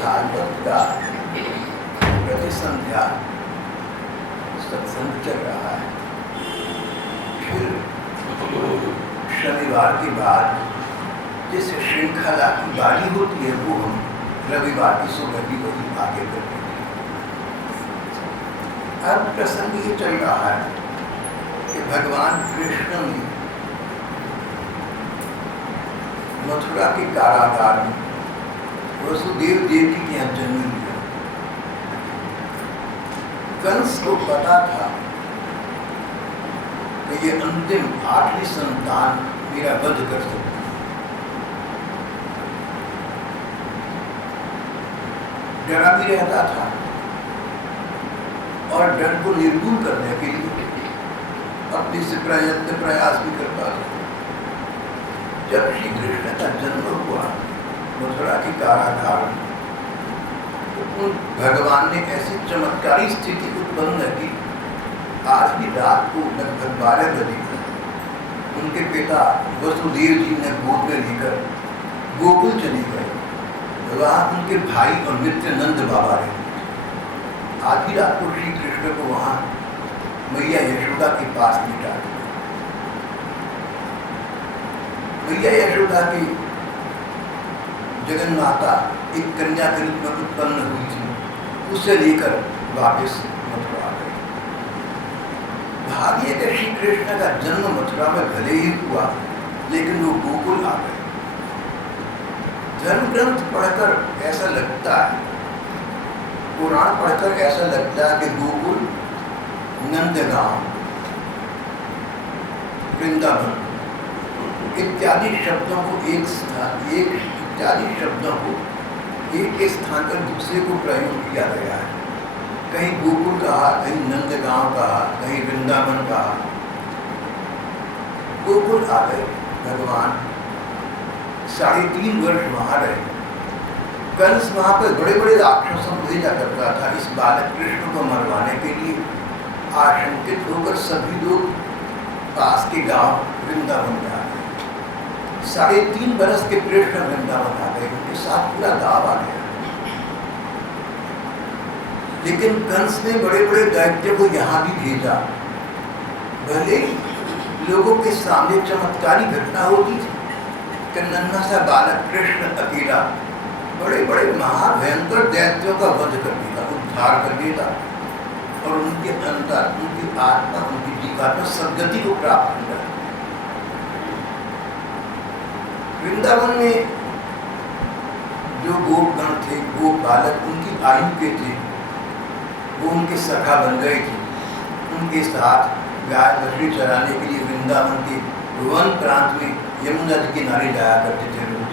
भागवत का प्रति संध्या सत्संग चल रहा है। फिर शनिवार के बाद जिस श्रृंखला की गाड़ी होती है वो हम रविवार की सुबह भी वही आगे करते हैं। अब प्रसंग ये चल रहा है कि भगवान कृष्ण ने मथुरा के कारागार में वसुदेव देवकी के यहाँ जन्म लिया। कंस को पता था कि ये अंतिम आखिरी संतान मेरा वध कर सकता है। डरा भी रहता था और डर को निर्मूल करने के लिए अपने से प्रयास भी करता था। जब श्री कृष्ण का जन्म हुआ मथुरा के कारागार में, तो भगवान ने ऐसी चमत्कारी स्थिति उत्पन्न की। आज भी रात को लगभग 12 बजे उनके पिता वसुदेव जी ने गोद में लेकर गोकुल चले गए। वहाँ उनके भाई और मित्र नंद बाबा रहे। आधी रात को श्री कृष्ण को वहाँ मैया यशोदा के पास बिठा दिया। मैया यशोदा की जगन माता एक कन्या के रूप में उत्पन्न हुई थी, उसे लेकर वापस मथुरा आ गए। भाग्य के श्री कृष्ण का जन्म मथुरा में भले ही हुआ, लेकिन वो गोकुल आ गए। धर्म ग्रंथ पढ़कर ऐसा लगता है, पुराण पढ़कर ऐसा लगता है कि गोकुल, नंदगांव, वृंदावन इत्यादि शब्दों को एक स्थान पर दूसरे को प्रयोग किया गया है। कहीं गोकुल कहा, कहीं नंदगांव कहा, कहीं वृंदावन कहा। गोकुल आ गए भगवान, 3.5 वर्ष वहां रहे। कंस वहां पर बड़े बड़े राक्षसों को भेजा करता था इस बालक कृष्ण को मरवाने के लिए। आशंकित होकर सभी लोग पास के गांव वृंदावन में आ गए। 3.5 बरस के कृष्ण वृंदावन आ गए, उनके साथ पूरा गांव आ गया। लेकिन कंस ने बड़े बड़े दैत्य को यहाँ भी भेजा। भले लोगों के सामने चमत्कारी घटना होती थी कि नन्हा सा बालक कृष्ण अकेला बड़े बड़े महाभयंकर दैत्यों का वध कर देता, उद्धार कर देता और उनके अंतर, उनकी आत्मा, उनकी जीवात्मा सद्गति को प्राप्त कर जाती। वृंदावन में जो गोपगण थे, गोप बालक उनकी आयु के थे, वो उनके सखा बन गए थे। उनके साथ गाय बकरी चराने के लिए वृंदावन के वन प्रांत में यमुना जी के किनारे जाया करते थे लोग।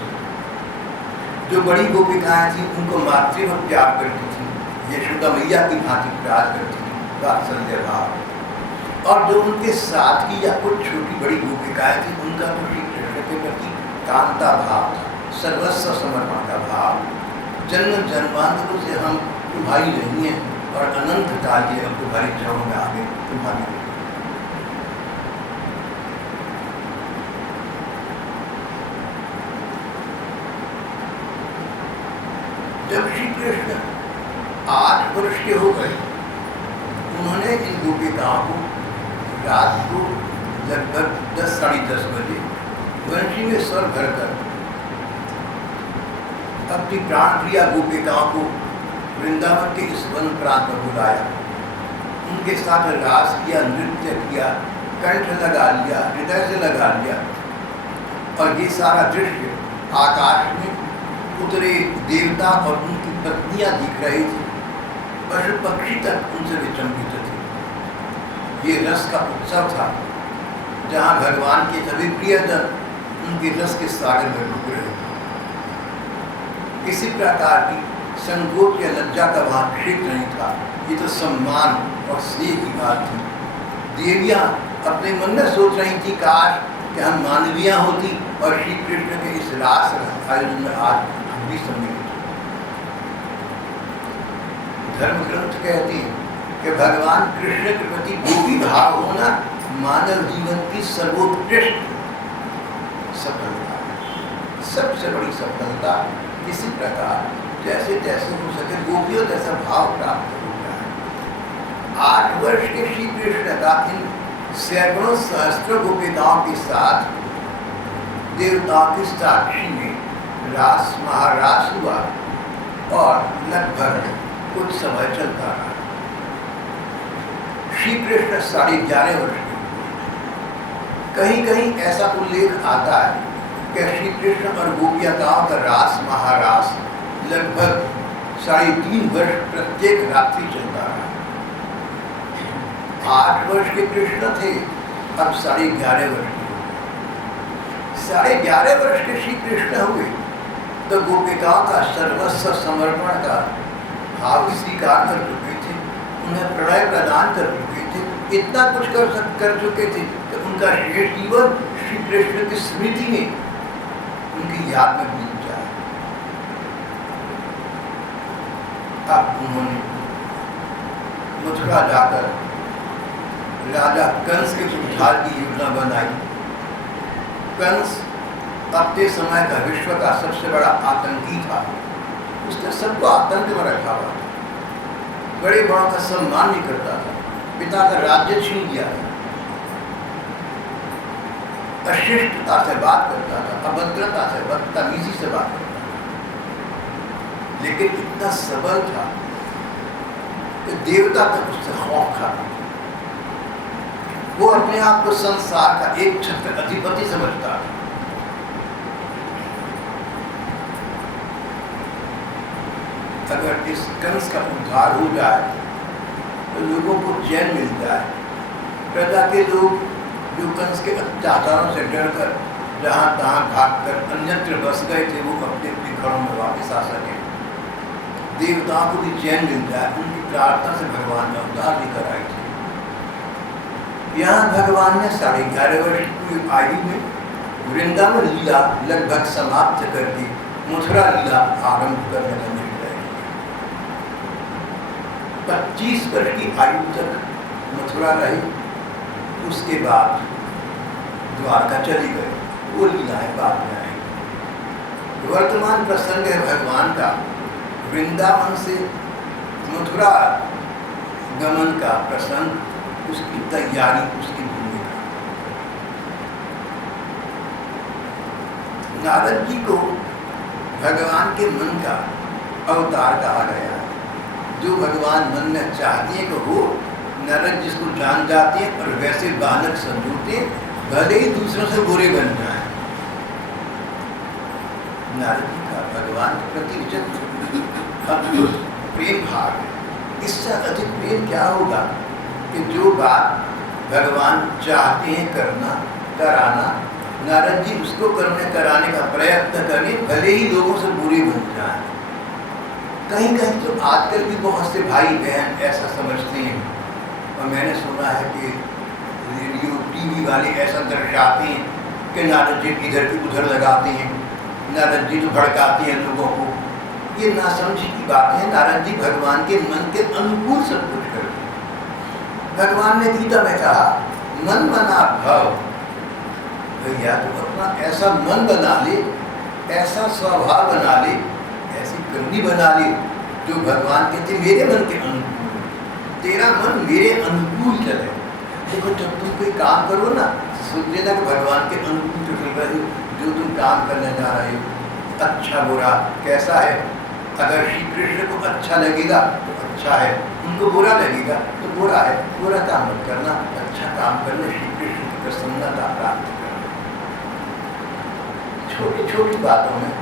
जो बड़ी गोपिकाएं थी उनको मातृ प्यार करती थी, यशोदा मैया की भांति प्यार करती थी, वात्सल्य भाव। और जो उनके साथ की या कुछ छोटी बड़ी गोपिकाएं थी उनका तो श्री कृष्ण के प्रति कांता भाव था, सर्वस्व समर्पण का भाव। जन्म जन्मांतरों से हम तुम्हारी नहीं है और अनंत काल के हम तुम्हारे चरणों में आगे तुम्हारी। जब श्री कृष्ण 8 वर्ष के हो गए, उन्होंने इन गोपिकाओं को रात को लगभग 10 साढ़े 10 बजे वंशी में स्वर भरकर अपनी प्राण प्रिया गोपिकाओं को वृंदावन के इस वन प्रांत में बुलाया। उनके साथ रास किया, नृत्य किया, कंठ लगा लिया, हृदय से लगा लिया। और ये सारा दृश्य आकाश में उतरे देवता और उनकी पत्नियां दिख रही थी। पशु पक्षी तक उनसे विचंबित थे। ये रस का उत्सव था जहाँ भगवान के सभी प्रियजन उनके रस के सागर में डूब रहे। किसी प्रकार की संकोच या लज्जा का वहाँ क्षेत्र नहीं था। ये तो सम्मान और स्नेह की बात थी। देवियाँ अपने मन में सोच रही थी काश कि हम मानवियाँ होती और श्री कृष्ण के इस रास आयोजन में आज हम भी सम्मिलित। धर्म ग्रंथ कहते हैं कि भगवान कृष्ण के प्रति गोपी भाव होना मानव जीवन की सर्वोत्कृष्ट सफलता, सबसे बड़ी सफलता। इसी प्रकार जैसे तैसे हो सके गोपियों जैसा भाव प्राप्त हो जाए। 8 वर्ष के श्री कृष्ण का इन सैकड़ों सहस्त्र गोपिकाओं के साथ देवताओं की साक्षी में रास महारास हुआ और लगभग कुछ समय चलता रहा। श्री कृष्ण 11.5 वर्ष के हुए। कहीं कहीं ऐसा उल्लेख आता है कि श्री कृष्ण और गोपिकाओं का रास महारास लगभग 3.5 वर्ष प्रत्येक रात्रि चलता रहा। 8 वर्ष के कृष्ण थे, अब 11.5 वर्ष के। 11.5 वर्ष के श्री कृष्ण हुए तो गोपिकाओं का सर्वस्व समर्पण का भाव स्वीकार कर चुके थे, उन्हें प्रणय प्रदान कर चुके थे, इतना कुछ कर चुके थे कि उनका शेष जीवन श्री कृष्ण की स्मृति में, उनकी याद में बीत जाए। अब उन्होंने मथुरा जाकर राजा कंस के उद्धार की योजना बनाई। कंस अपने समय का विश्व का सबसे बड़ा आतंकी था। उसने सबको आतंक में रखा हुआ था, बड़े बड़ों का सम्मान नहीं करता था, पिता का राज्य छीन लिया था, अशिष्टता से बात करता था, अभद्रता से, बदतमीजी से बात करता था। लेकिन इतना सबल था कि देवता तक उससे खौफ खाता था। वो अपने आप को संसार का एक छत्र अधिपति समझता था। अगर इस कंस का उद्धार हो जाए तो लोगों को चैन मिल जाए, प्रजा के लोग जो कंस के अत्याचारों से डरकर जहां तहां भागकर अन्यत्र बस गए थे, वो अपने अपने घरों में वापस आ सके, देवताओं को भी चैन मिल जाए, उनकी प्रार्थना से भगवान ने उद्धार लेकर आई थी। यहाँ भगवान ने 11.5 वर्ष की आयु में वृंदावन लीला लगभग समाप्त करके मथुरा लीला आरंभ करने का निर्णय किया। 25 वर्ष की आयु तक मथुरा रही, उसके बाद द्वारका चली गए, वो लीलाएं बाद में आई। वर्तमान प्रसंग है भगवान का वृंदावन से मथुरा गमन का प्रसंग, उसकी तैयारी, उसकी भूमिका। नारद जी को भगवान के मन का अवतार कहा गया है। जो भगवान मन में चाहते हैं कि हो, नारद जिसको जान जाते हैं और वैसे बालक समझते, भले ही दूसरों से बुरे बन जाए। नारद जी का भगवान के प्रति विचित्र प्रेम भाव है। इससे अधिक प्रेम क्या होगा कि जो बात भगवान चाहते हैं करना, कराना, नारद जी उसको करने कराने का प्रयत्न करें, भले ही लोगों से बुरे बन जाए। कहीं कहीं तो आजकल भी बहुत से भाई बहन ऐसा समझते हैं, और मैंने सुना है कि रेडियो टीवी वाले ऐसा दर्शाते हैं कि नारद जी इधर की उधर लगाते हैं, नारद जी तो भड़काते हैं लोगों को। ये नासमझी की बात है। नारद जी भगवान के मन के अनुकूल सब कुछ करते हैं। भगवान ने गीता में कहा, मन मना भव। भैया तो अपना ऐसा मन बना ले, ऐसा स्वभाव बना ले, ऐसी करनी बना ले जो भगवान कहते मेरे मन के अनुकूल, तेरा मन मेरे अनुकूल चले। देखो जब तुम कोई काम करो ना, सोच लेना कि भगवान के अनुकूल चल रहे हो, जो तुम काम करने जा रहे हो, अच्छा बुरा कैसा है। अगर श्री कृष्ण को अच्छा लगेगा तो अच्छा है, उनको बुरा लगेगा तो बुरा है। बुरा काम मत करना, अच्छा काम करना, श्री कृष्ण की प्रसन्नता प्राप्त करना। छोटी छोटी बातों में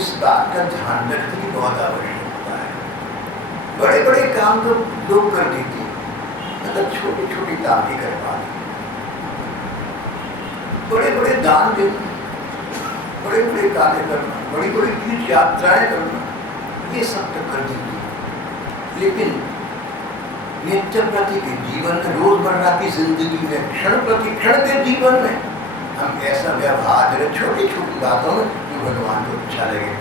इस बात का ध्यान रखने की बहुत आवश्यकता है। बड़े बड़े काम तो लोग कर देते, मतलब छोटे छोटे काम नहीं कर पाते। बड़े बड़े दान देना, बड़े बड़े कार्य करना, बड़ी बड़ी तीर्थ यात्राएं करना, ये सब तो कर देंगे। लेकिन नित्य प्रति के जीवन में, रोजमर्रा की जिंदगी में, क्षण प्रति क्षण के जीवन में हम ऐसा व्यवहार करें छोटी छोटी बातों में जो भगवान को अच्छा लगे।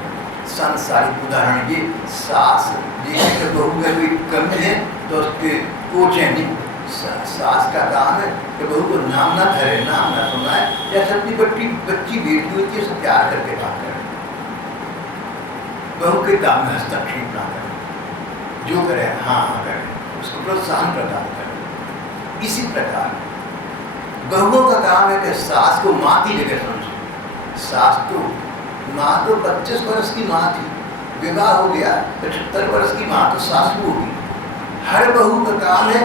सांसारिक उदाहरण ये, सास जिसके बहू में कोई कमी है तो उसके कोचे नहीं। सास का काम है कि बहू को नाम ना धरे, नाम ना सुनाए, या अपनी बच्ची बेटी होती है उससे प्यार करके बात करें। बहू के काम में हस्तक्षेप ना करें, जो करे हाँ हाँ करें, उसको प्रोत्साहन प्रदान करें। इसी प्रकार बहुओं का काम है कि सास को माँ की जगह समझे। सास तो माँ तो 25 वर्ष की माँ थी, विवाह हो गया 75 वर्ष की माँ तो सासू होगी। हर बहू का काम है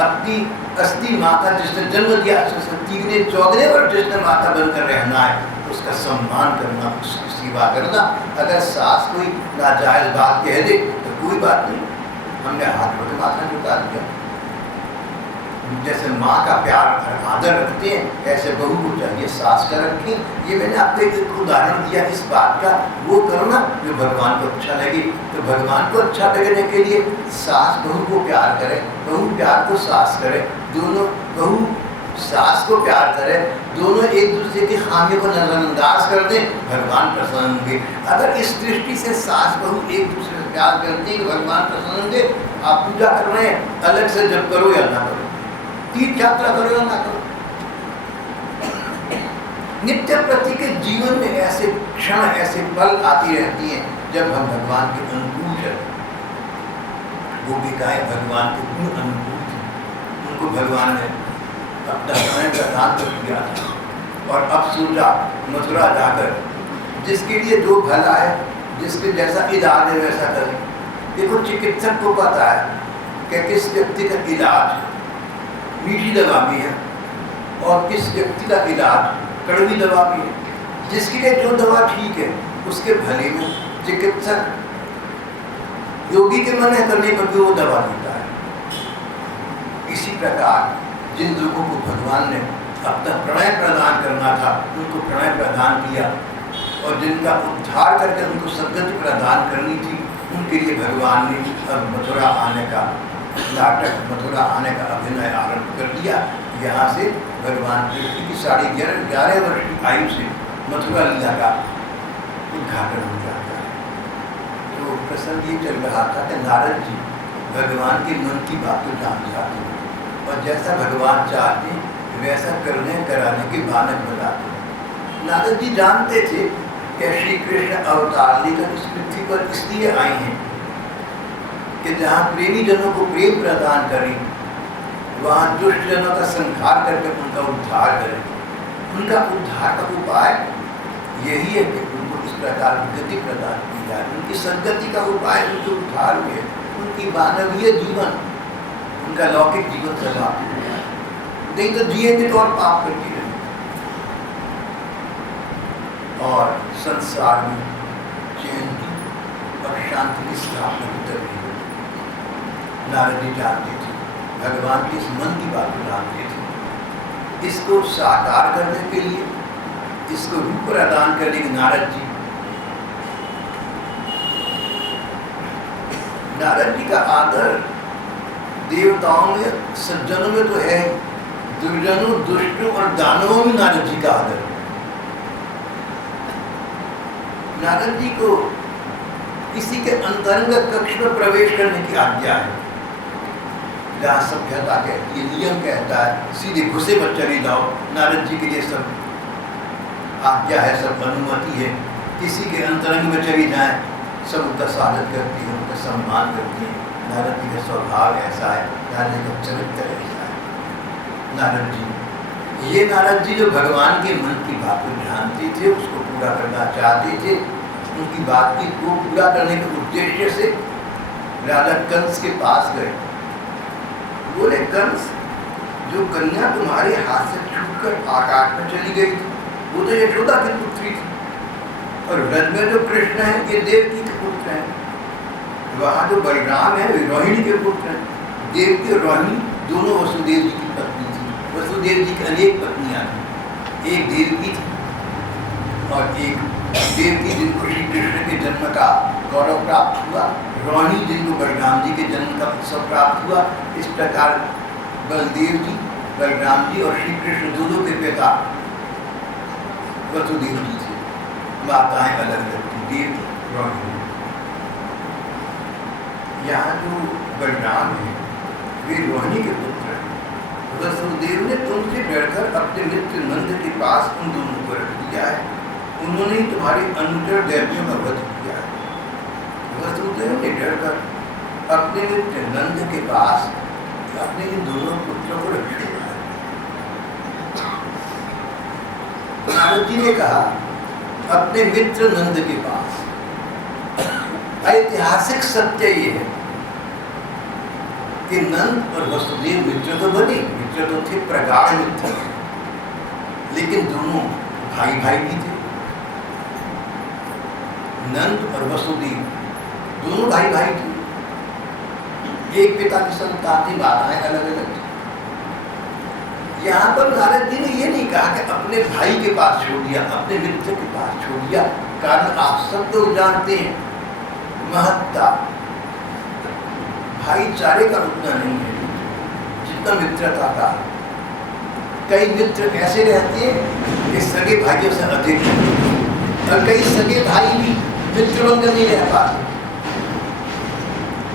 अपनी असली माता जिसने जन्म दिया, 14वें वर्ष जिसने माता बनकर रहना है, उसका सम्मान करना, उसकी सेवा करना। अगर सास कोई नाजायज बात कह दे तो कोई बात नहीं, हमने हाथ में माथा झुका दिया। जैसे माँ का प्यार और आदर रखते हैं ऐसे बहू को चाहिए सास का रखें। ये मैंने आपको एक उदाहरण दिया इस बात का, वो करना जो भगवान को अच्छा लगे। तो भगवान को अच्छा लगने के लिए सास बहू को प्यार करे, बहू प्यार को सास करे, दोनों बहू सास को प्यार करे, दोनों एक दूसरे की खामी को नजरअंदाज कर दें, भगवान प्रसन्न होंगे। अगर इस दृष्टि से सास बहू एक दूसरे से प्यार करते हैं कि भगवान प्रसन्न होंगे। आप पूजा कर रहे हैं, अलग से जब करो या ना करो, तीर्थ यात्रा करो या ना करो, नित्य प्रति के जीवन में ऐसे क्षण ऐसे पल आती रहती हैं जब हम भगवान के अनुकूल चले। वो गोपिकाएं भगवान के गुण अनुकूल थी, उनको भगवान ने अपना समय प्रदान कर दिया था। और अब सोचा मथुरा जाकर जिसके लिए जो भला है, जिसके जैसा इलाज है वैसा करें। देखो चिकित्सक को पता है कि किस व्यक्ति का इलाज मीठी दवा भी है और किस व्यक्ति का इलाज कड़वी दवा भी है। जिसके लिए जो दवा ठीक है उसके भले में चिकित्सक योगी के मना करने पर भी वो दवा देता है। इसी प्रकार जिन लोगों को भगवान ने अपना प्रणय प्रदान करना था उनको प्रणय प्रदान किया, और जिनका उद्धार करके उनको सद्गति प्रदान करनी थी उनके लिए भगवान ने अब मथुरा आने का नाटक, मथुरा आने का अभिनय आरंभ कर दिया। यहाँ से भगवान कृष्ण की 11.5 वर्ष की आयु से मथुरा लीला का उद्घाटन हो जाता है। तो प्रसंग ये चल रहा था कि नारद जी भगवान के मन की बात को जान जाते हैं और जैसा भगवान चाहते वैसा करने कराने के बानक बताते हैं। नारद जी जानते थे कि श्री कृष्ण अवतार लेकर इस पृथ्वी पर इसलिए आए हैं कि जहाँ प्रेमी जनों को प्रेम प्रदान करें, वहाँ दुष्ट जनों का संहार करके उनका उद्धार करें। उनका उद्धार का उपाय यही है कि उनको इस प्रकार की गति प्रदान की जाए। उनकी सद्गति का उपाय उनके उद्धार में है। उनकी मानवीय जीवन, उनका लौकिक जीवन समाप्त हो गया, नहीं तो जिएंगे तो और पाप करते रहेंगे और संसार में चैन की और शांति की स्थापना की तरह। नारद जी जानते थे भगवान के इस मन की बात को जानते थे। इसको साकार करने के लिए, इसको रूप प्रदान करने के नारद जी का आदर देवताओं में सज्जनों में तो है, दुर्जनों दुष्टों और दानवों में नारद जी का आदर। नारद जी को किसी के अंतरंग कक्ष में प्रवेश करने की आज्ञा है। जहाँ सभ्यता कहती है, नियम कहता है सीधे घुसे पर चले जाओ, नारद जी के लिए सब आज्ञा है, सब अनुमति है। किसी के अंतरंग में चली जाए सब उनका स्वागत करती है, उनका सम्मान करती है। नारद जी का स्वभाव ऐसा है, नारद जी का चरित्र ऐसा है। नारद जी, ये नारद जी जो भगवान के मन की बात को जानते थे, उसको पूरा करना चाहते थे, उनकी बात की को पूरा करने के उद्देश्य से राजा कंस के पास गए। बोले कंस, जो कन्या तुम्हारे हाथ से छूटकर आकाश में चली गई थी वो तो यशोदा की पुत्री थी, और व्रज में जो कृष्ण है ये देवकी के पुत्र हैं। वहाँ जो बलराम है वे रोहिणी के पुत्र हैं। देवकी और रोहिणी दोनों वसुदेव जी की पत्नी थी। वसुदेव जी की अनेक पत्नियाँ थी, एक देवकी थी और एक देवकी जिनको श्री कृष्ण के जन्म का गौरव प्राप्त हुआ, रोहिणी जिनको बलराम जी के जन्म का उत्सव प्राप्त हुआ। इस प्रकार बलदेव जी, बलराम जी और श्री कृष्ण दोनों के पिता वसुदेव जी थे। माताएं अलग अलग थी, देव रोहिणी। यहाँ जो बलराम है वे रोहिणी के पुत्र हैं। वसुदेव ने तुमसे डरकर अपने मित्र नंद के पास उन दोनों को रख दिया है। उन्होंने ही तुम्हारे अनुचर दैत्यों का वध किया है। वसुदेव ने डरकर अपने मित्र नंद के पास अपने इन दोनों पुत्रों को रख दिया। नारद जी ने कहा अपने मित्र नंद के पास। ऐतिहासिक सत्य ये है कि नंद और वसुदेव मित्र तो बने, मित्र तो थे, प्रगाढ़ मित्र, लेकिन दोनों भाई भाई भी थे। नंद और वसुदेव दोनों भाई भाई थे, एक पिता की संतान थी, माताएं अलग अलग थी। यहाँ पर नारद जी ने ये नहीं कहा कि अपने भाई के पास छोड़ दिया, अपने मित्र के पास छोड़ दिया, कारण आप सब लोग जानते हैं महत्ता भाईचारे का उतना नहीं है जितना मित्रता का। कई मित्र ऐसे रहते हैं कि सगे भाइयों से अधिक, और कई सगे भाई भी मित्रों में नहीं रह पाते।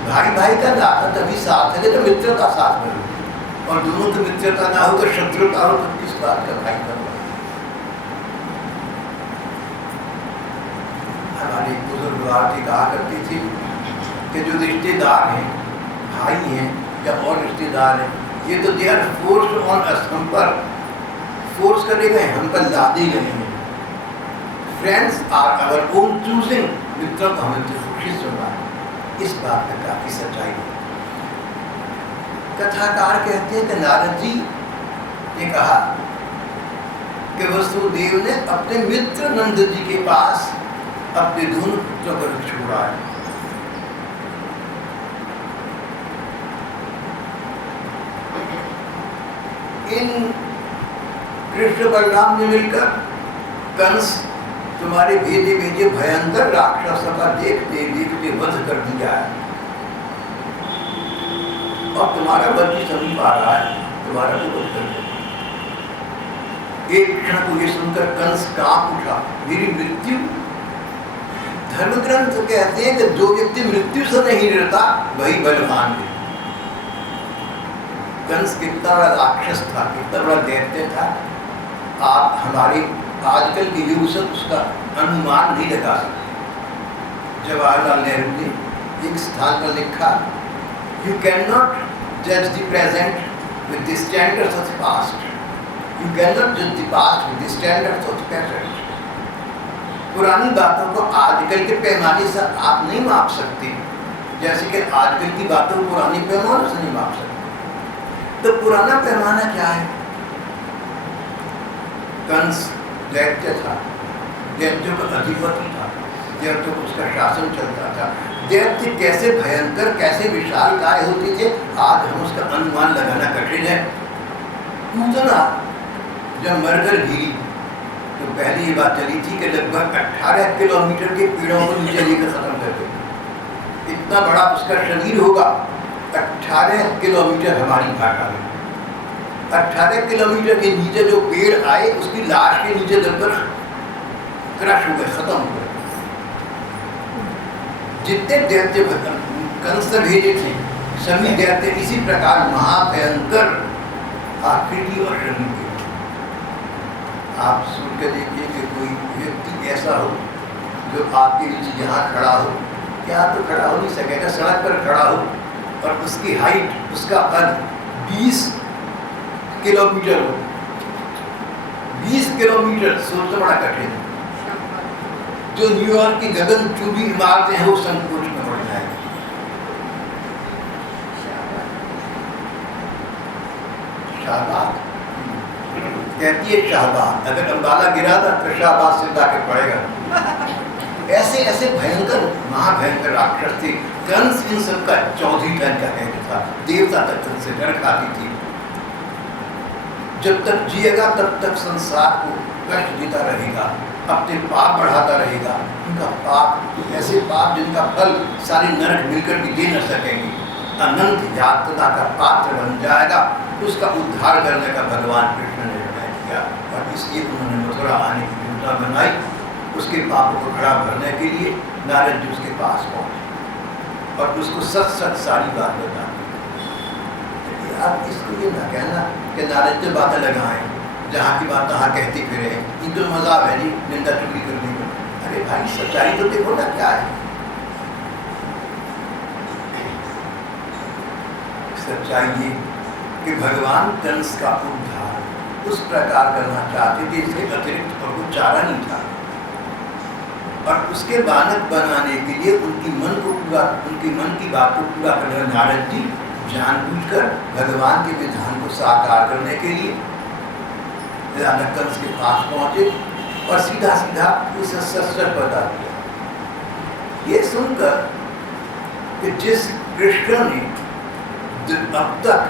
भाई भाई का नाता तभी साथ है जब मित्रता साथ में, और दोनों की मित्रता ना हो तो शत्रुता हो तो किस बात का भाई का। हमारे बुजुर्ग भारती कहा करती थी कि जो रिश्तेदार हैं, भाई हैं या और रिश्तेदार हैं, ये तो they are force on us, हम पर फोर्स करे गए, हम पर लादे गए हैं। Friends are our own choosing, मित्रों को हमें तो खुशी सुना है। इस बात में काफी सच्चाई है। कथाकार कहते हैं कि नारद जी ने कहा कि वसुदेव ने अपने मित्र नंद जी के पास अपने दोनों पुत्रों को छोड़ा है। इन कृष्ण बलराम ने मिलकर कंस तुम्हारे भेजे भेजे भयंकर राक्षसों का देखते देखते वध कर दिया है, और तुम्हारा वध भी समीप आ रहा है, तुम्हारा भी वध कर दिया। एक क्षण को ये सुनकर कंस कांप उठा, मेरी मृत्यु। धर्म ग्रंथ कहते हैं कि जो व्यक्ति मृत्यु से नहीं डरता वही बलवान है। कंस कितना बड़ा राक्षस था, कितना बड़ा दैत्य था, आप हमारे आजकल के युग से उसका अनुमान नहीं लगा सकते। जवाहरलाल नेहरू ने एक स्थान पर लिखा, यू कैन नॉट जज the present with the standards of the past, you can not जज the past with the standards of the present. पुरानी बातों को आजकल के पैमाने से आप नहीं माप सकते, जैसे कि आजकल की बातों को पुराने पैमाने से नहीं माप सकते। तो पुराना पैमाना क्या है? कंस दैत्य था, दैत्यों का अधिपति था, दैत्यों को उसका शासन चलता था। दैत्य कैसे भयंकर, कैसे विशालकाय होते थे, आज हम उसका अनुमान लगाना कठिन है। पूतना जब मरकर गिरी तो पहले ये बात चली थी कि लगभग 18 किलोमीटर के पेड़ों को नीचे लेकर खत्म कर दे। इतना बड़ा उसका शरीर होगा, 18 किलोमीटर हमारी भाषा में, 18 किलोमीटर के नीचे जो पेड़ आए उसकी लाश के नीचे दबकर क्रश हो गए, खत्म हो गए। जितने दैत्य कंस भेजे थे सभी दैत्य इसी प्रकार महाभयंकर आकृति और शरीर के। आप सुन कर देखिए कि कोई व्यक्ति ऐसा हो जो आपके नीचे यहाँ खड़ा हो, क्या तो खड़ा हो नहीं सकेगा, सड़क पर खड़ा हो और उसकी हाइट, उसका कद 20 किलोमीटर हो। 20 किलोमीटर सोचना बड़ा कठिन है। जो न्यूयॉर्क की गगनचुंबी इमारतें हैं वो संकोच में बढ़ जाएगी। शाहबाद कहती है, शाहबाद अगर अंबाला गिरा था तो शाहबाद से जाके पड़ेगा। ऐसे ऐसे भयंकर महाभयंकर राक्षस थे। कंस इन सबका चौधरी टन का कहता था, देवता तक कंस से डर खाती थी। जब तक जिएगा तब तक संसार को कष्ट देता रहेगा, अपने पाप बढ़ाता रहेगा। उनका पाप ऐसे पाप जिनका फल सारे नरक मिलकर भी दे न सकेंगे, अनंत यातना का पात्र बन जाएगा। उसका उद्धार करने का भगवान कृष्ण ने निर्णय किया और इसलिए उन्होंने मथुरा आने की योजना बनाई। उसके पापों को खड़ा भरने के लिए नारद जी उसके पास पहुंचे और उसको सच सच सारी बात बता दी। आप इसको ये ना कहना कि नारद जी बातें लगाएं, जहाँ की बात तहाँ कहते फिरे, ये तो मजाक है जी, निंदा चुगली करने को। अरे भाई सच्चाई तो देखो ना क्या है। सच्चाई ये कि भगवान कंस का उद्धार उस प्रकार करना चाहते थे, इसके अतिरिक्त और कुछ चारा नहीं था। और उसके बालक बनाने के लिए उनकी मन की बात को पूरा करने नारद जी जानबूझकर भगवान के विधान को साकार करने के लिए कंस के पास पहुंचे और सीधा सीधा उसे सच बता दिया। ये सुनकर कि जिस कृष्ण ने अब तक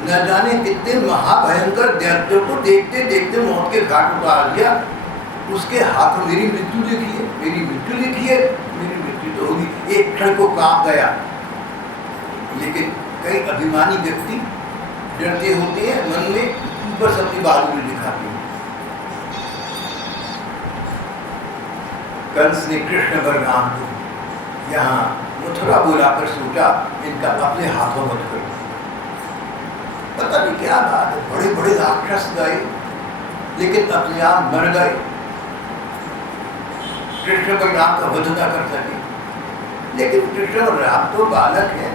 न जाने कितने महाभयंकर दैत्यों को देखते देखते मौत के घाट उतार दिया, उसके हाथों मेरी मृत्यु लिखी है, मेरी मृत्यु लिखी है, मेरी मृत्यु तो होगी, एक क्षण को कांप गया। लेकिन कई अभिमानी व्यक्ति डरते होते हैं, मन में ऊपर से अपनी बहादुरी दिखाते हैं। कंस ने कृष्ण बलराम को यहाँ मथुरा बुलाकर सोचा इनका अपने हाथों मत करो। पता नहीं क्या बात है, बड़े बड़े राक्षस गए लेकिन अपने आप मर गए, कृष्ण बलराम का वध न कर सके। लेकिन कृष्ण बलराम तो बालक है,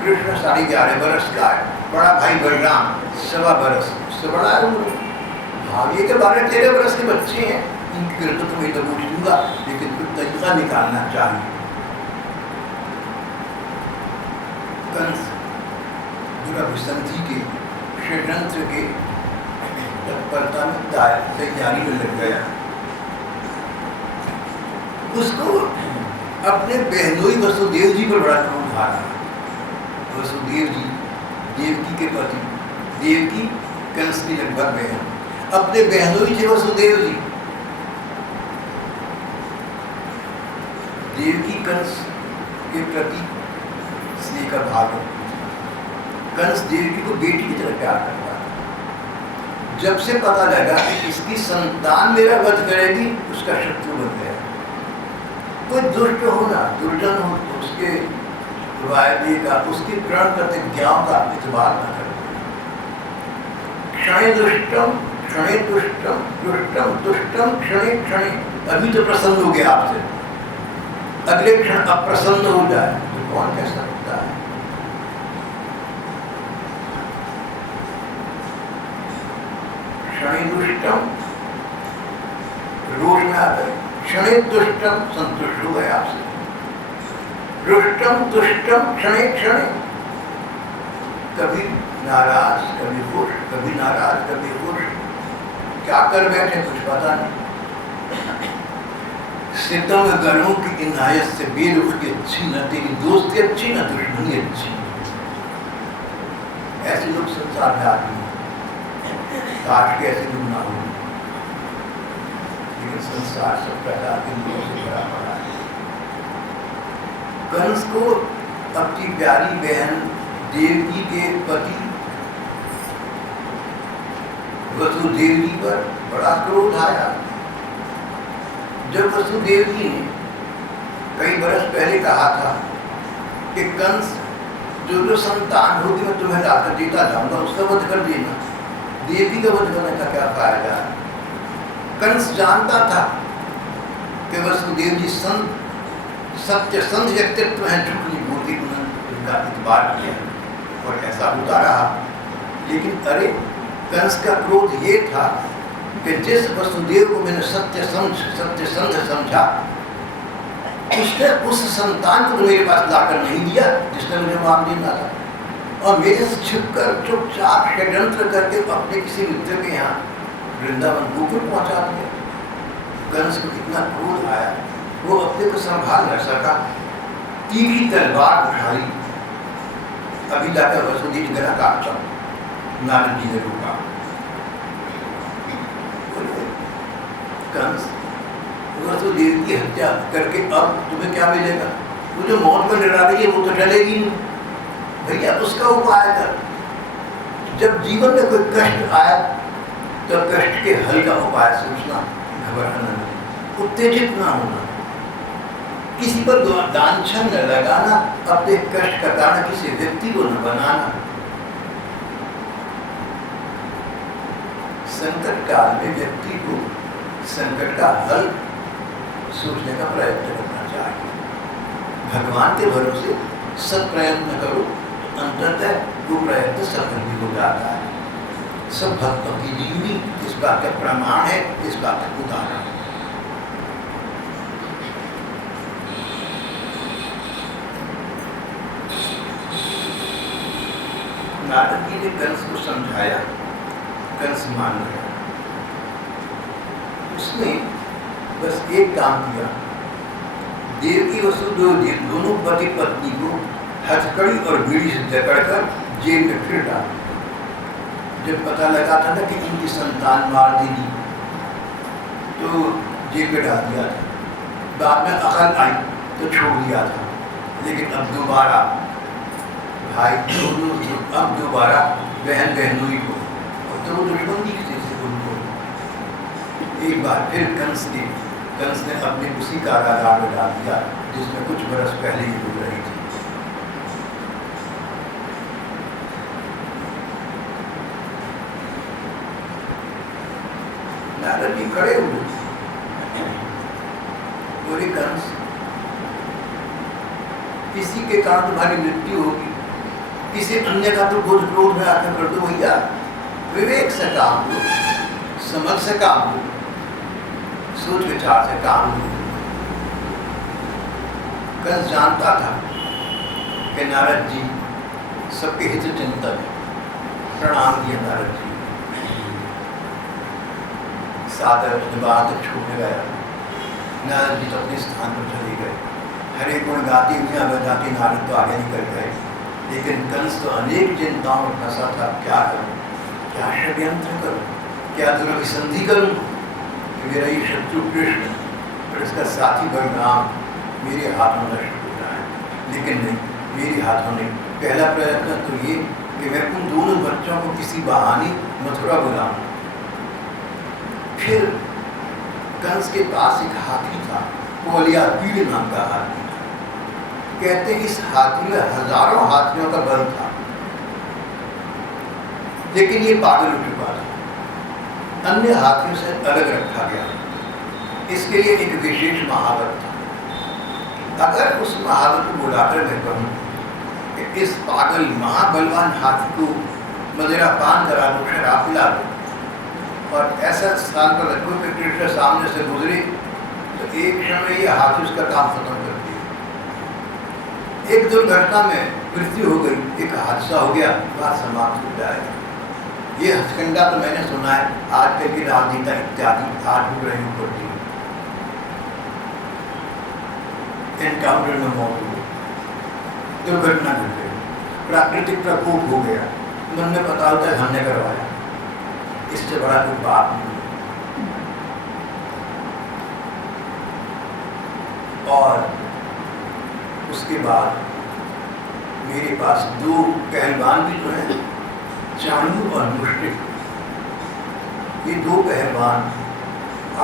कृष्ण 11.5 बरस का है, बड़ा भाई बलराम 1.25 बरस उससे बड़ा है। भाभी के 12-13 बरस के बच्चे हैं, इनकी गिरफ्त तो मैं तो पूछ दूंगा, लेकिन कुछ तरीका निकालना चाहिए। कंस दुराभिसंधि के षड्यंत्र के तत्परता में तैयारी में लग गया। उसको अपने बहनोई वसुदेव जी पर बड़ा क्रोध आ रहा। वसुदेव जी देवकी के पति, देवकी कंस की लगभग बहन, अपने बहनोई थे वसुदेव जी। देवकी कंस के प्रति स्नेह का भाग है। कंस देवकी को बेटी की तरह प्यार करता है। जब से पता लगा कि इसकी संतान मेरा वध करेगी, उसका शत्रु बन गया। कोई दुष्ट हो ना, दुर्जन हो तो उसके वायदे का, उसकी प्रण प्रतिज्ञाओं का इतबार न कर। क्षणे दुष्टम क्षणे दुष्टम दुष्टम दुष्टम क्षणे क्षणे। अभी तो प्रसन्न हो गया आपसे, अगले क्षण अप्रसन्न हो जाए तो कौन कह सकता है। क्षणे दुष्टम रोष में आ गए, क्षणे दुष्टम संतुष्ट हो गए आपसे, रुष्टम तुष्टम क्षणे क्षणे। कभी नाराज कभी खुश, कभी नाराज कभी खुश, क्या कर बैठे कुछ पता नहीं। सितम गणों की इनायत से बेरुख की अच्छी न तेरी दोस्ती अच्छी न दुश्मनी अच्छी। ऐसे लोग संसार में आते हैं, काश के ऐसे लोग ना हो, लेकिन संसार सब प्रकार के लोगों से भरा पड़ा है। कंस को अपनी प्यारी बहन देवकी के पति वसुदेव जी पर बड़ा क्रोध आया। जब वसुदेव जी ने कई बरस पहले कहा था कि कंस जो संतान होगी मैं तुम्हें लाकर देता जाऊंगा, उसका वध कर देना, देवी का वध करने का क्या फायदा। कंस जानता था कि वसुदेव जी सत्य संध व्यक्तित्व है, झूठ नहीं बोलती, उन्होंने उनका इतबार किया और ऐसा होता रहा। लेकिन अरे कंस का क्रोध ये था कि जिस वसुदेव को मैंने सत्य संध समझा, उसने उस संतान को मेरे पास लाकर नहीं दिया जिसने मुझे मार देना था, और मेरे से छिपकर चुपचाप षड्यंत्र करके अपने किसी मित्र के यहाँ वृंदावन गोकुल पहुंचा दिया। कंस को इतना क्रोध आया, वो अपने को संभाल न सका, तीखी तलवार उठाई, अभी जाकर वसुदेव गला काटता। नारद जी ने रोका, कंस वसुदेव की हत्या करके अब तुम्हें क्या मिलेगा? वो जो मौत पर डरा रही है वो तो चलेगी नहीं भैया, उसका उपाय कर। जब जीवन में कोई कष्ट आया तो कष्ट के हल का उपाय सोचना, घबराना नहीं, उत्तेजित ना होना, किसी पर दानछन न लगाना, अपने कष्ट का कारण किसी व्यक्ति को न बनाना। संकट काल में व्यक्ति को संकट का हल सोचने का प्रयत्न करना चाहिए। भगवान के भरोसे सत प्रयत्न करो तो अंततः वो प्रयत्न सफल भी हो जाता है। सब भक्तों की जीवनी इस बात का प्रमाण है, इस बात का उदाहरण है। नारद जी ने कंस को समझाया, कंस मान गया। उसने बस एक काम किया, देवकी वसुदेव दोनों पति पत्नी को हथकड़ी और बीड़ी से जकड़कर जेल में फिर डाला। जब पता लगा था ना कि इनकी संतान मार देगी तो जेल में डाल दिया था। बाद में अकल आई तो छोड़ दिया था, लेकिन अब दोबारा भाई दोनों, अब दोबारा बहन बहनोई को, और तो दुश्मन दिखते थे उनको। एक बार फिर कंस ने अपने उसी कारागार में डाल दिया जिसमें कुछ बरस पहले ही गुजर रही थी। नारद जी खड़े हुए, बोले कंस, किसी के कारण तुम्हारी मृत्यु होगी, किसी अन्य का तो बोझ क्रोध में आकर कर दो भैया। विवेक से काम लो, समझ से काम लो, सोच विचार से काम लो। कंस जानता था कि नारद जी सबके हित चिंतक है। प्रणाम किया नारद जी, सादर बात छोड़ने गया। नारद जी तो अपने स्थान पर चले गए। हरे गुण गाती हुई बजाती नारद तो आगे निकल गए, लेकिन कंस तो अनेक चिंताओं में फंसा था। क्या करूं, क्या षड्यंत्र करूं, क्या दुर्विसंधि करूं कि मेरा ये शत्रु कृष्ण और इसका साथी बलराम मेरे हाथों नष्ट हो जाए। लेकिन नहीं, मेरे हाथों नहीं। पहला प्रयत्न तो ये कि मैं उन दोनों बच्चों को किसी बहाने मथुरा बुलाऊं। फिर कंस के पास एक हाथी था, कोलियापीड़ नाम का हाथी। कहते इस हाथी में हजारों हाथियों का बल था, लेकिन ये पागल हो चुका था। अन्य हाथियों से अलग रखा गया। इसके लिए एक विशेष महावत था। अगर उस महावत को बुलाकर मैं कहूँ कि इस पागल महाबलवान हाथी को मदिरा पान करा दो, शराब पिला दो, और ऐसा स्थान पर रखो कि कृष्ण सामने से गुजरे, तो एक क्षण में ये हाथी उसका काम खत्म कर दिया। एक दुर्घटना में मृत्यु हो गई, एक हादसा हो गया, बात समाप्त हो जाएगा। ये हथकंडा तो मैंने सुना है आजकल की राजनीति इत्यादि आज भी रही पड़ती है। एनकाउंटर में मौत हो गई, दुर्घटना घट गई, प्राकृतिक प्रकोप हो गया, मन में पता होता है हमने करवाया, इससे बड़ा कोई बात नहीं। और उसके बाद मेरे पास दो पहलवान भी जो हैं, चाणू और मुष्टिक। ये दो पहलवान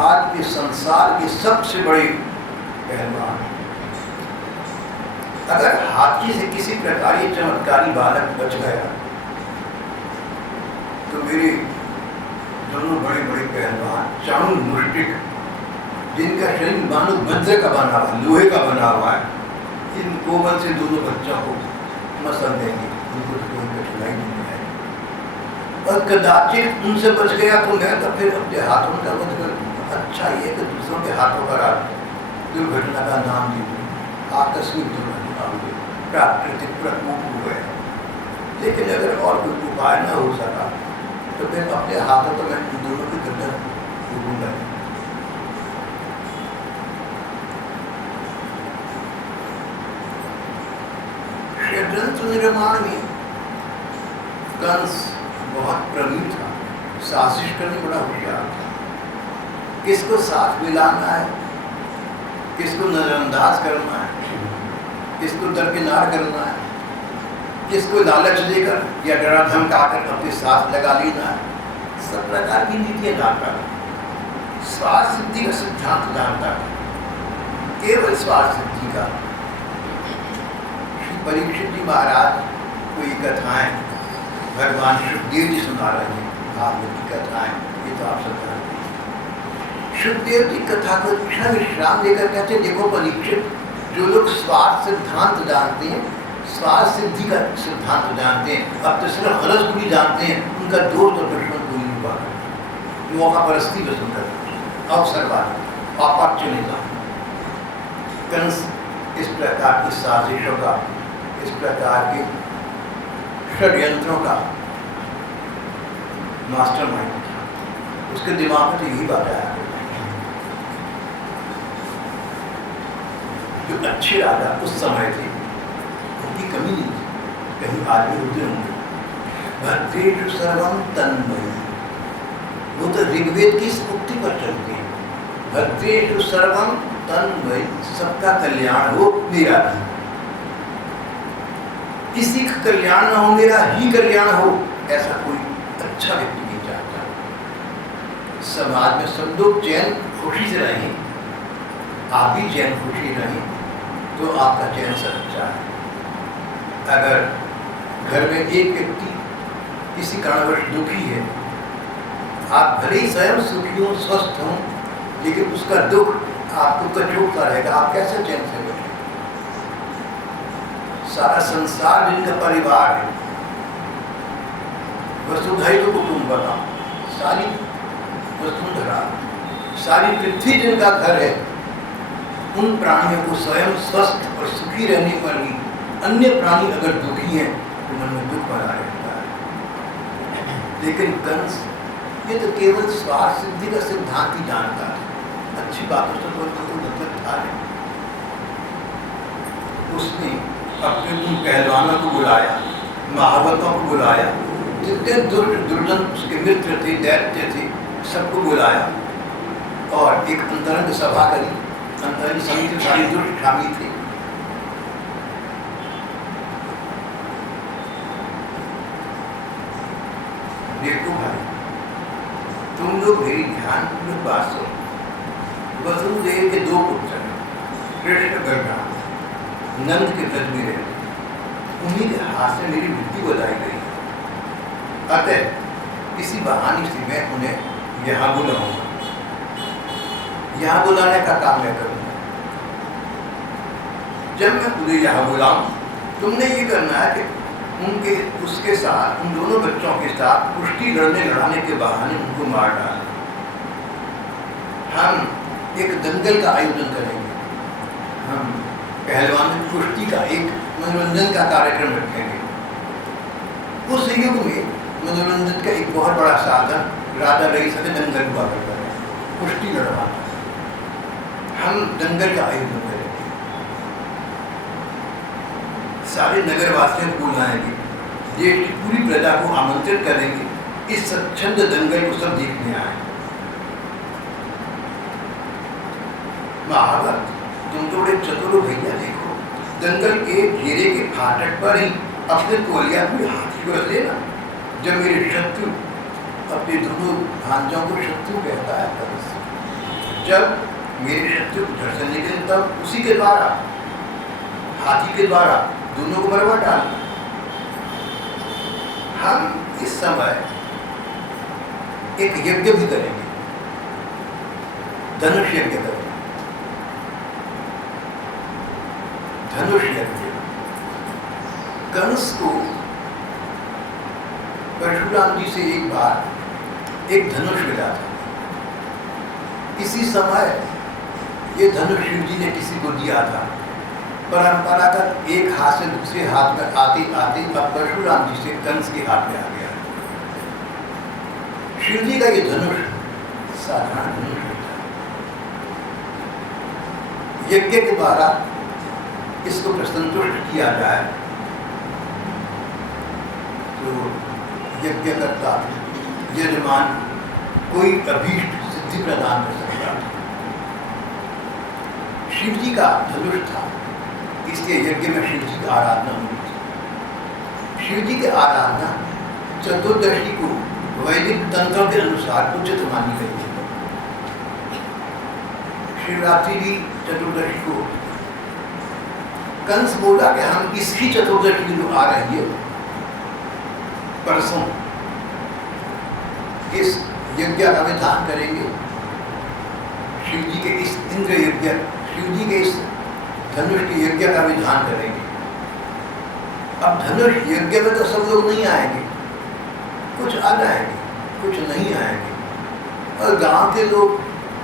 आज के संसार के सबसे बड़े पहलवान। अगर हाथी से किसी प्रकार ये चमत्कारी बालक बच गया तो मेरे दोनों बड़े बड़े पहलवान चाणू मुष्टिक, जिनका शरीर मानो वज्र का बना हुआ, लोहे का बना हुआ है, इन कोमल से दोनों बच्चों को मसल देंगे, उनको तो कोई कठिनाई नहीं है। और कदाचित उनसे बच गया तो मैं तो फिर अपने हाथों का वध कर दूंगा। अच्छा ये कि दूसरों के हाथों का दुर्घटना का नाम दे दूँ, आकस्मिक दुर्घटना हो गई, प्राकृतिक प्रकोप हो गया। लेकिन अगर और कोई उपाय न हो सका तो फिर अपने हाथों तो मैं दोनों की गर्दन डूबूंगा। षड्यंत्र निर्माण में कंस बहुत प्रवीण था, साजिश करने बड़ा होशियार था। किसको साथ मिलाना है, किसको नजरअंदाज करना है, किसको दरकिनार करना है, किसको लालच देकर या डरा धमकाकर अपने साथ लगा लेना है, सब प्रकार की नीतियां जानता है। स्वार्थ सिद्धि का सिद्धांत जानता है, केवल स्वार्थ सिद्धि का। श्री परीक्षित जी महाराज को ये कथाएं भगवान सुखदेव जी सुना रहे हैं, भागवत की कथाएं, ये तो आप सब जानते हैं। सुखदेव जी कथा को क्षण विश्राम लेकर कहते हैं, देखो परीक्षित, जो लोग स्वार्थ सिद्धांत जानते हैं स्वार्थ सिद्धि का सिद्धांत जानते हैं, अब तो सिर्फ गलत को भी जानते हैं, उनका दोस्त और दुश्मन कोई नहीं हुआ, मौका परस्ती पसंद करते, अवसरवाद, अपॉर्चुनिज्म। कंस इस प्रकार की साजिशों का, इस प्रकार के षड्यंत्रों का मास्टरमाइंड था। उसके दिमाग में तो यही बात आया। जो अच्छे राजा उस समय थे उनकी कमी नहीं थी, कहीं आदमी होते होंगे। भद्रेषु सर्वं तन्मयि, वो तो ऋग्वेद की इस उक्ति पर चलते हैं, भद्रेषु सर्वं तन्मयि, सबका कल्याण हो मेरा भी, किसी का कल्याण ना हो मेरा ही कल्याण हो, ऐसा कोई अच्छा व्यक्ति नहीं चाहता। समाज में सब लोग चैन खुशी से रहें, आप भी चैन खुशी रहें तो आपका चैन सच्चा है। अगर घर में एक व्यक्ति किसी कारणवश दुखी है, आप भले ही स्वयं सुखी हो, स्वस्थ हों, लेकिन उसका दुख आपको कचोटता रहेगा, आप कैसे चैन से बैठेंगे? सारा संसार जिनका परिवार है, वसुधैव कुटुम्बकम्, सारी वसुंधरा, सारी पृथ्वी जिनका घर है, उन प्राणियों को स्वयं स्वस्थ और सुखी रहने पर भी अन्य प्राणी अगर दुखी हैं तो मन में दुख बना रहता है। लेकिन कंस ये तो केवल स्वार्थ सिद्धि का सिद्धांत ही जानता है, अच्छी बातों से कोई मतलब था नहीं। उसने अपने उन पहलवानों को बुलाया, महावतों को बुलाया, जितने दुर्जन उसके मित्र थे, दैत्य थे, सबको बुलाया और एक अंतरंग सभा करी। अंतरंग समिति सारी दुष्ट शामिल थे। देखो भाई, तुम लोग मेरी ध्यानपूर्वक बात सुनो। वसुदेव के दो पुत्र हैं, कृष्ण बलराम, नंद के व्रत में रहते, उन्हीं के हाथ से मेरी मृत्यु बताई गई। अतः किसी बहाने से मैं उन्हें यहाँ बुलाऊंगा, यहाँ बुलाने का काम मैं करूँगा। जब मैं उन्हें यहाँ बुलाऊं, तुमने ये करना है कि उनके उसके साथ, उन दोनों बच्चों के साथ कुश्ती लड़ाने के बहाने उनको मार डालें। हम एक दंगल का आयोजन करेंगे, हम पहलवान कुश्ती का एक मनोरंजन का कार्यक्रम रखेंगे। उस युग में मनोरंजन का एक बहुत बड़ा साधन राजा रईस से दंगल हुआ करता है, कुश्ती लड़वाना। हम दंगल का आयोजन करेंगे, सारे नगरवासियों को बुलाएंगे, देश की पूरी प्रजा को आमंत्रित करेंगे, इस स्वच्छंद दंगल को सब देखने आए। महाभारत, तुम तो बड़े चतुर हो भैया, देखो दंगल के घेरे के फाटक पर ही अपने तोलिया को हाथी को रख लेना। जब मेरे शत्रु अपने दोनों भांजों को शत्रु कहता है, जब मेरे शत्रु घर से निकले तब उसी के द्वारा, हाथी के द्वारा दोनों को बराबर डाल। हम इस समय एक यज्ञ भी करेंगे, धनुष यज्ञ करेंगे। धनुष यज्ञ, कंस को परशुराम जी से एक बार एक धनुष मिला था। इसी समय ये धनुष शिव जी ने किसी को दिया था। परंपरागत एक हाथ से दूसरे हाथ में आते आते अब परशुराम जी से कंस के हाथ में आ गया। शिव जी का ये धनुष साधारण धनुष होता है। यज्ञ के द्वारा इसको प्रसंतुष्ट किया जाए तो यज्ञकर्ता यजमान कोई अभीष्ट सिद्धि प्रदान कर सकता है। शिव जी का धनुष था, इसलिए यज्ञ में शिव जी की आराधना हुई थी। शिव जी की आराधना चतुर्दशी को वैदिक तंत्रों के अनुसार उचित मानी गई थी। शिवरात्रि भी चतुर्दशी को। कंस बोला कि हम इसकी चतुर्दशी जो आ रही है परसों, इस यज्ञ का विधान करेंगे। शिव जी के इस इंद्र यज्ञ, शिव जी के इस धनुष के यज्ञ का विधान करेंगे। अब धनुष यज्ञ में तो सब लोग नहीं आएंगे, कुछ आ जाएंगे, कुछ नहीं आएंगे, और गांव के लोग,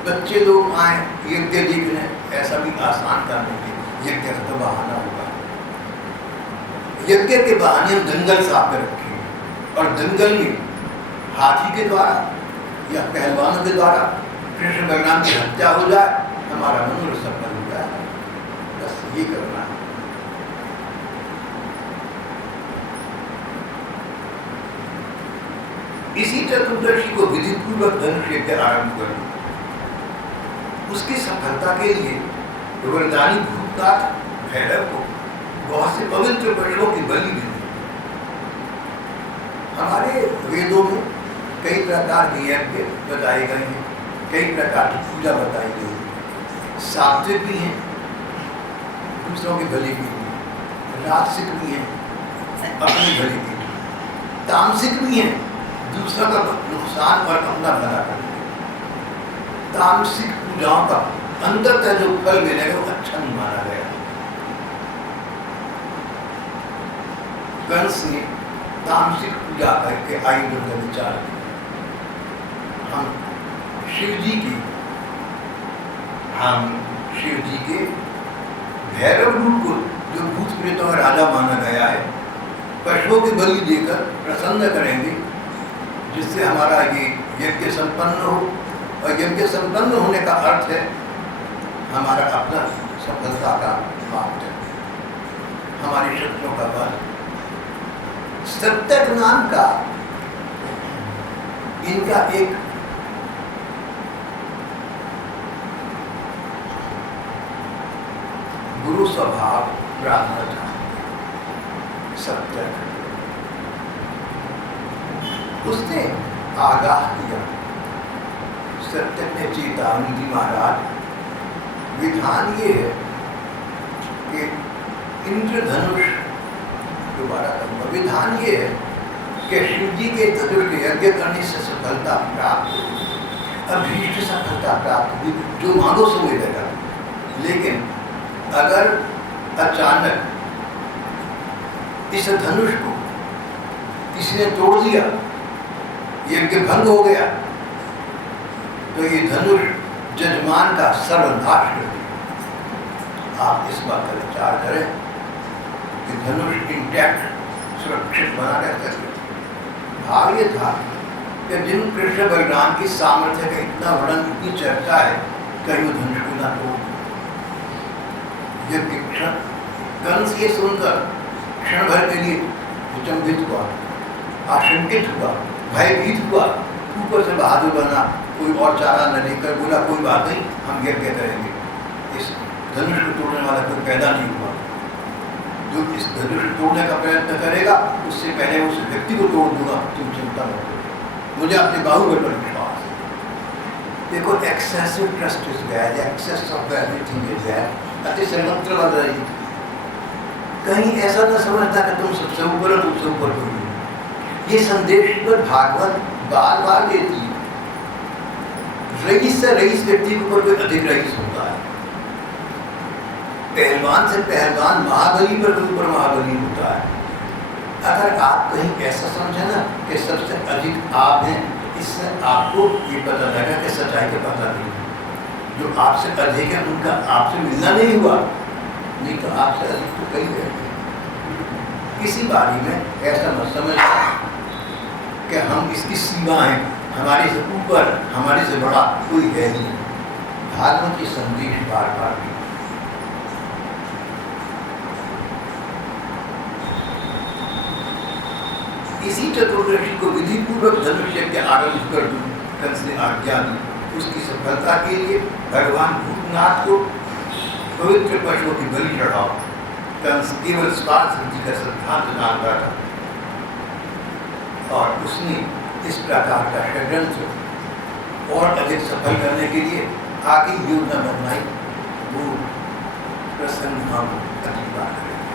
बच्चे लोग आए यज्ञ देखने, ऐसा भी आसान काम नहीं है। यज्ञ का तो बहाना होगा, यज्ञ के बहाने हम दंगल साफ कर रखेंगे, और दंगल में हाथी के द्वारा या पहलवानों के द्वारा कृष्ण बलराम की हत्या हो जाए, हमारा मनोरथ सफल हो जाए। बस ये करना है। इसी चतुर्दशी को विधि पूर्वक धनुष यज्ञ आरंभ करना, उसकी सफलता के लिए वरदानी भूतनाथ भैरव को बहुत से पवित्र पशुओं की बलि दी। हमारे वेदों में कई प्रकार के यज्ञ बताए गए हैं, कई प्रकार की पूजा बताई गई है। सात्विक भी हैं, दूसरों की बलि भी है, राजसिक भी हैं, अपनी बलि भी है, तामसिक भी हैं, दूसरा का नुकसान और अपना भला करना। तामसिक पूजाओं का अंततः जो फल मिलेगा वो अच्छा नहीं माना गया। कंस ने तामसिक पूजा करके आयुर्वेद का विचार किया। हम शिव जी के भैरव रूप को, जो भूत प्रेतों का राजा माना गया है, पशुओं की बलि देकर प्रसन्न करेंगे, जिससे हमारा ये यज्ञ संपन्न हो। और यज्ञ संपन्न होने का अर्थ है हमारा अपना सफलता का मार्ग, हमारी शक्तियों का बल। सत्यक नाम का इनका एक गुरु स्वभाव ब्राह्मण था, सत्यक। उसने आगाह किया, सत्यक ने चेतावनी दी, महाराज विधान ये है कि इंद्रधनुष, दोबारा कहूँगा, विधान ये है कि शिव जी के धनुष के यज्ञ करने से सफलता प्राप्त हो, अभीष्ट सफलता प्राप्त हुई, जो मांगो सो मिलेगा। लेकिन अगर अचानक इस धनुष को किसी ने तोड़ दिया, यज्ञ भंग हो गया, तो ये धनुष जजमान का सर्वनाश कर देगा। आप इस बात का विचार करें कि धनुष इंटैक्ट सुरक्षित बना रह सके। भाव ये था कि जिन कृष्ण बलराम की सामर्थ्य का इतना वर्णन, इतनी चर्चा है, कहीं वो धनुष को ना तोड़। यज्ञ क्षण कंस ये सुनकर क्षण भर के लिए विचंबित हुआ, आशंकित हुआ, भयभीत हुआ, ऊपर से बहादुर बना, कोई और चारा न लेकर बोला कोई बात नहीं, हम यज्ञ करेंगे। इस धनुष को तोड़ने वाला कोई पैदा नहीं हुआ। जो इस धनुष को तोड़ने का प्रयत्न करेगा, उससे पहले उस व्यक्ति को तोड़ दूंगा, तुम चिंता मत करो, मुझे अपने बाहुबल पर विश्वास है। देखो, excessive trust is bad, excess of everything is bad. अतिशय मंत्र बन रही, कहीं ऐसा न समझता कि तुम सबसे ऊपर हो, तुमसे ऊपर कोई नहीं। ये संदेश पर भागवत बार बार देती है। रईस से रईस व्यक्ति के ऊपर कोई अधिक रईस होता है, पहलवान से पहलवान, महाबली पर कोई ऊपर महाबली होता है। अगर आप कहीं ऐसा समझे ना कि सबसे अधिक आप हैं, इससे आपको ये पता लगा कि सच्चाई का पता नहीं। जो आपसे अधिक है उनका आपसे मिलना नहीं हुआ, नहीं तो आपसे अधिक तो कई है। किसी बारी में ऐसा मत समझना कि हम इसकी सीमा है, हमारे से ऊपर, हमारे से बड़ा कोई है ही नहीं। भागवत की संदेश बार बार भी इसी चतुर्दशी को विधि पूर्वक धनुष यज्ञ आरंभ कर दूं, कंस ने आज्ञा दी। उसकी सफलता के लिए भगवान भूतनाथ को पवित्र पशुओं की बलि चढ़ाओ। कंस केवल स्वार्थ सिद्धि का सिद्धांत जानता था, और उसने इस प्रकार का षड्यंत्र और अधिक सफल करने के लिए आगे योजना बनाई। वो प्रसंग हम अगली बार करेंगे।